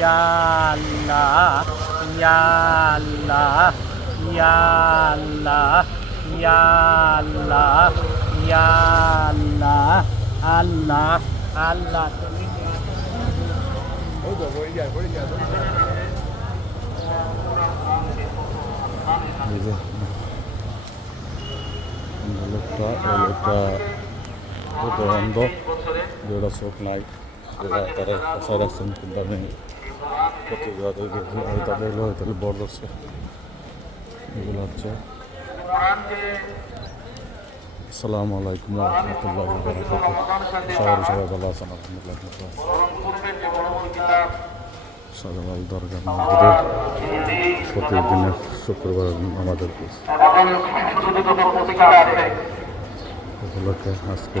ইয়া আল্লাহ ইয়া আল্লাহ ইয়া আল্লাহ ইয়া আল্লাহ ইয়া আল্লাহ আল্লাহ আল্লাহ। লোকটা লোকটা অন্ধ দুটো চোখ নাই তারা পেশায় রাখছেন, কিন্তু আমি তাদের এগুলো তাহলে বড় ধরছে এগুলো হচ্ছে আসসালামু আলাইকুম রহমতুল্লাহ সবাই সবাই ভালো আছেন আলহামদুলিল্লাহ আছি। দরগা মন্দিরে প্রতিদিনের শুক্রবার আমাদের উপলক্ষে আজকে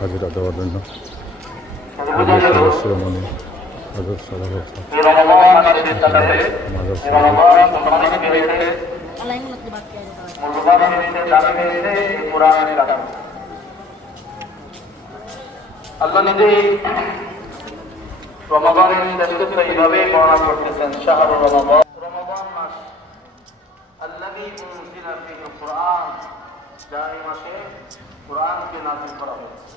হাজিরা দেওয়ার জন্য। শিরোমণি হাজর সভা মাজার আল্লাহ নিজেই রমাদানের শ্রেষ্ঠত্ব এইভাবে বর্ণনা করতেছেন শাহরু রমাদান রমাদান মাস আল্লাহি উনজিলা ফিহি কুরআন যা এই মাসে কুরআনকে নাযিল করা হয়েছে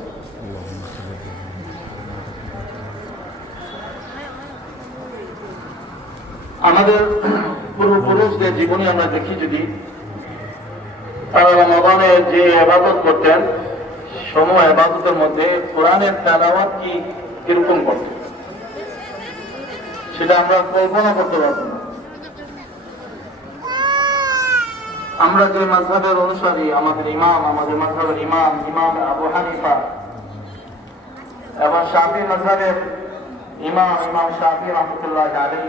আমাদের পূর্বপুরুষদের জীবনে আমরা দেখি যদি তারা রমাদানে যে আবাদত করতেন সময় আবাদতের মধ্যে কোরআনের তেলাওয়াত কি কীরকম করতেন? সেটা আমরা কল্পনা করতে পারব না। আমরা যে মাঝহের অনুসারী, আমাদের ইমাম, আমাদের মাঝহের ইমাম ইমাম আবু হানিফা, এবং শাফি মাঝহের ইমাম ইমাম শাফি রহমতুল্লাহ আলী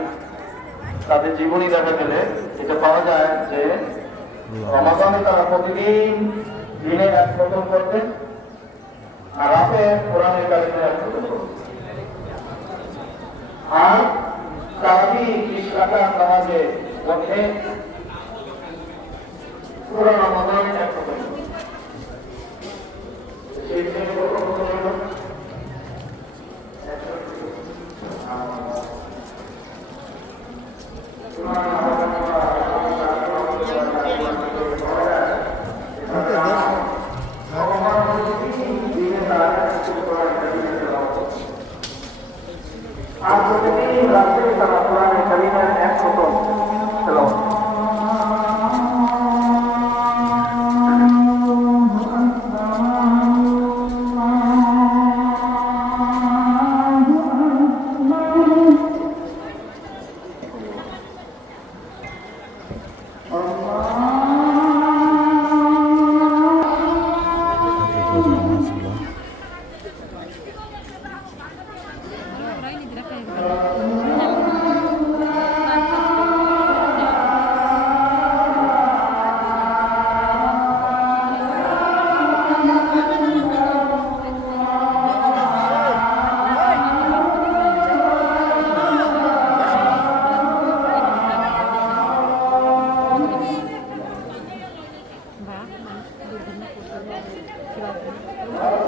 তাদের জীবনী দেখা গেলে এটা পাওয়া যায় যে রমাদানে তারা প্রতিদিন দিনে এক খতম করতেন আর রাতে কোরআনের কালিমে এক খতম করতেন আর তারাবি বিশ রাকাত নামাজের মধ্যে পুরো রমাদানে এক খতম Obrigada.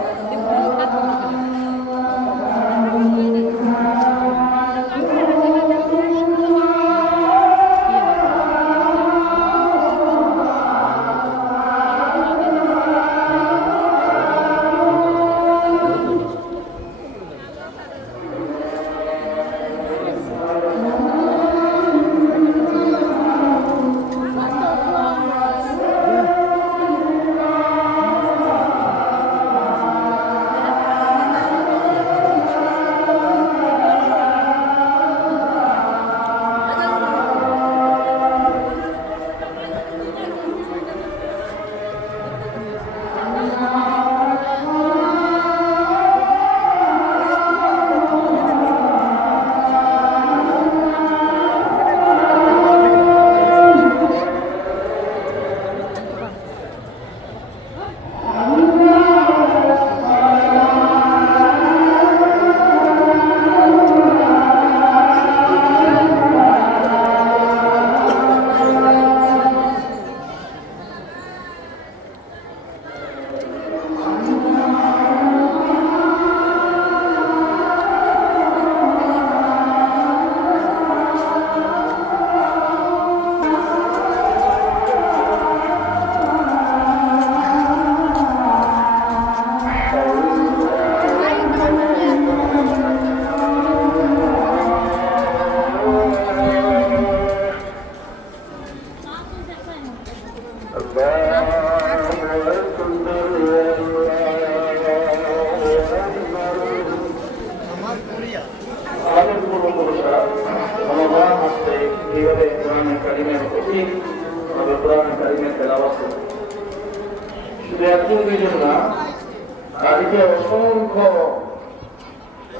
তাদেরকে অসংখ্য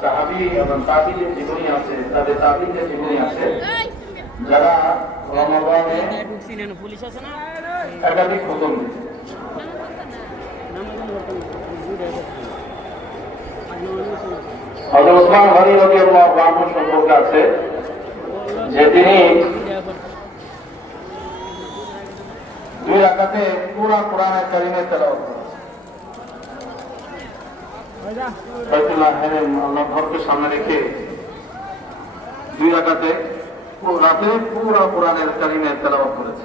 সাহাবি এবং তাবিদের জীবনী আছে, তাদের তাবিদের জীবনী আছে। যারা রমজানে ঢুকছি না পুলিশ আছে না একাধিক খতম দিচ্ছে ওসমান যে তিনি দুই রাকাতে পুরা কোরআনে কারিমে তেলাওয়াত আল্লাহ ঘরকে সামনে রেখে দুই রাকাতে রাতে পুরা কোরআনের কারিমে তেলাওয়াত করেছে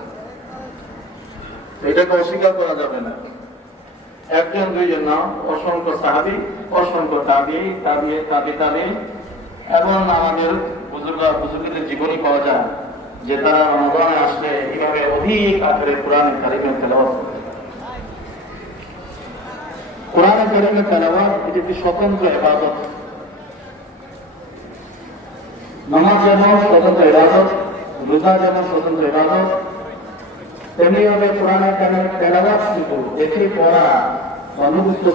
এটাকে অস্বীকার করা যাবে না একজন, দুইজন না, অসংখ্য সাহাবি, অসংখ্য তাবি তাবি তাবি তাবি এবং আমাদের বুজুর্গ বুজুর্গদের জীবনী পাওয়া যায় যে তারা রমজানে আসলে এইভাবে অধিক আকারে কোরআন কারিমের করে। কোরআন কারিমের তেলাওয়াত এটি একটি স্বতন্ত্র ইবাদত নামাজ যেমন স্বতন্ত্র ইবাদত রোজা যেমন স্বতন্ত্র ইবাদত তেমনি হবে কোরআন কেন তেলাওয়াত কিন্তু দেখে পড়া অনুভূত